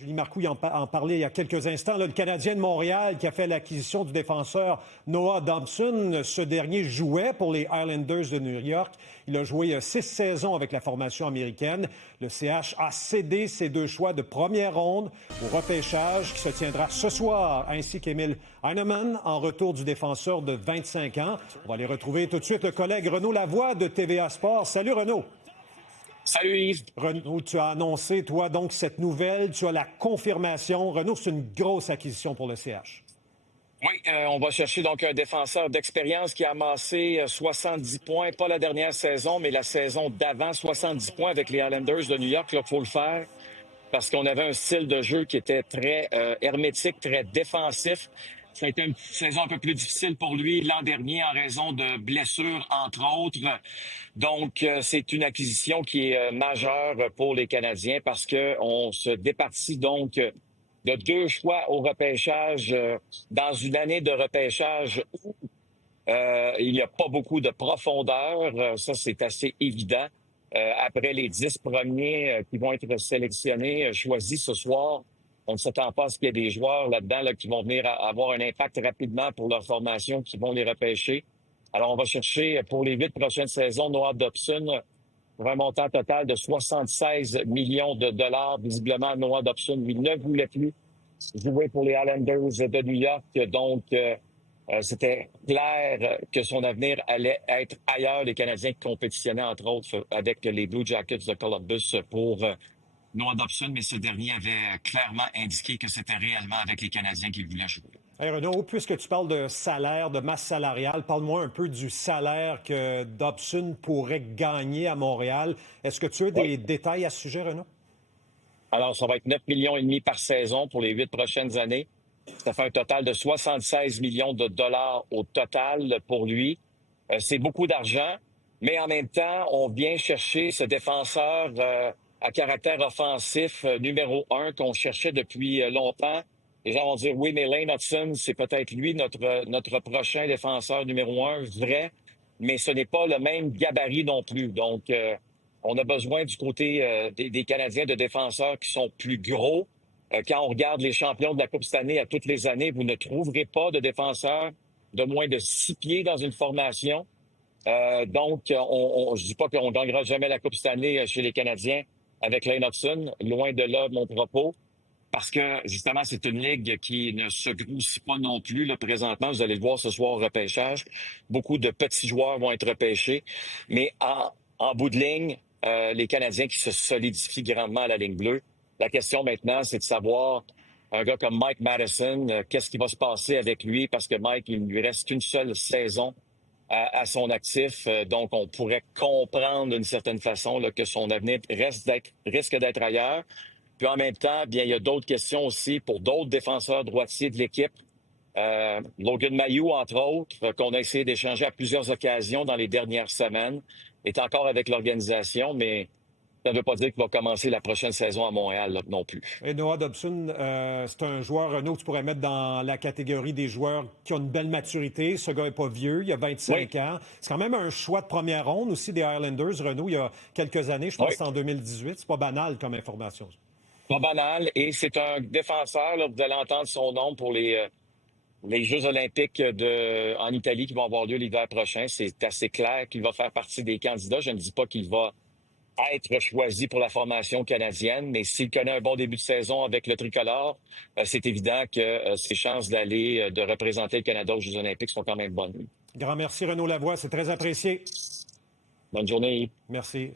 Julie Marcoux en parlait il y a quelques instants. Là, le Canadien de Montréal qui a fait l'acquisition du défenseur Noah Dobson. Ce dernier jouait pour les Islanders de New York. Il a joué 6 saisons avec la formation américaine. Le CH a cédé ses 2 choix de première ronde au repêchage qui se tiendra ce soir, ainsi qu'Emile Heinemann en retour du défenseur de 25 ans. On va aller retrouver tout de suite le collègue Renaud Lavoie de TVA Sport. Salut Renaud. Salut Yves. Renaud, tu as annoncé, toi, donc, cette nouvelle. Tu as la confirmation. Renaud, c'est une grosse acquisition pour le CH. Oui, on va chercher donc un défenseur d'expérience qui a amassé 70 points, pas la dernière saison, mais la saison d'avant, 70 points avec les Islanders de New York. Là, il faut le faire parce qu'on avait un style de jeu qui était très hermétique, très défensif. Ça a été une saison un peu plus difficile pour lui l'an dernier en raison de blessures, entre autres. Donc, c'est une acquisition qui est majeure pour les Canadiens parce qu'on se départit donc de 2 choix au repêchage dans une année de repêchage où il n'y a pas beaucoup de profondeur. Ça, c'est assez évident. Après les 10 premiers qui vont être sélectionnés, choisis ce soir, on ne s'attend pas à ce qu'il y ait des joueurs là-dedans qui vont venir avoir un impact rapidement pour leur formation, qui vont les repêcher. Alors, on va chercher pour les 8 prochaines saisons Noah Dobson pour un montant total de 76 millions de dollars. Visiblement, Noah Dobson, lui, ne voulait plus jouer pour les Islanders de New York. Donc, c'était clair que son avenir allait être ailleurs. Les Canadiens qui compétitionnaient, entre autres, avec les Blue Jackets de Columbus pour Noah Dobson, mais ce dernier avait clairement indiqué que c'était réellement avec les Canadiens qu'il voulait jouer. Hey Renaud, puisque tu parles de salaire, de masse salariale, parle-moi un peu du salaire que Dobson pourrait gagner à Montréal. Est-ce que tu as des détails à ce sujet, Renaud? Alors, ça va être 9,5 millions par saison pour les 8 prochaines années. Ça fait un total de 76 millions de dollars au total pour lui. C'est beaucoup d'argent, mais en même temps, on vient chercher ce défenseur à caractère offensif numéro 1 qu'on cherchait depuis longtemps. Les gens vont dire, oui, mais Lane Hutson, c'est peut-être lui notre prochain défenseur numéro 1, vrai, mais ce n'est pas le même gabarit non plus. Donc, on a besoin du côté des Canadiens de défenseurs qui sont plus gros. Quand on regarde les champions de la Coupe cette année à toutes les années, vous ne trouverez pas de défenseurs de moins de 6 pieds dans une formation. Donc, je ne dis pas qu'on ne gagnera jamais la Coupe cette année chez les Canadiens avec Lane Hutson. Loin de là, mon propos. Parce que, justement, c'est une ligue qui ne se grossit pas non plus. Là, présentement, vous allez le voir ce soir au repêchage. Beaucoup de petits joueurs vont être repêchés. Mais en bout de ligne, les Canadiens qui se solidifient grandement à la ligne bleue. La question maintenant, c'est de savoir, un gars comme Mike Madison, qu'est-ce qui va se passer avec lui? Parce que Mike, il ne lui reste qu'une seule saison à son actif. Donc, on pourrait comprendre d'une certaine façon là, que son avenir risque d'être ailleurs. Puis en même temps, bien, il y a d'autres questions aussi pour d'autres défenseurs droitiers de l'équipe. Logan Mailloux, entre autres, qu'on a essayé d'échanger à plusieurs occasions dans les dernières semaines, est encore avec l'organisation, mais ça ne veut pas dire qu'il va commencer la prochaine saison à Montréal là, non plus. Et Noah Dobson, c'est un joueur, Renaud, que tu pourrais mettre dans la catégorie des joueurs qui ont une belle maturité. Ce gars n'est pas vieux, il a 25 ans. C'est quand même un choix de première ronde aussi des Islanders, Renaud, il y a quelques années, je pense que c'est en 2018. C'est pas banal comme information. Pas banal. Et c'est un défenseur, là, vous allez entendre son nom pour les Jeux olympiques en Italie qui vont avoir lieu l'hiver prochain. C'est assez clair qu'il va faire partie des candidats. Je ne dis pas qu'il va être choisi pour la formation canadienne, mais s'il connaît un bon début de saison avec le tricolore, c'est évident que ses chances de représenter le Canada aux Jeux olympiques sont quand même bonnes. Grand merci, Renaud Lavoie. C'est très apprécié. Bonne journée. Merci.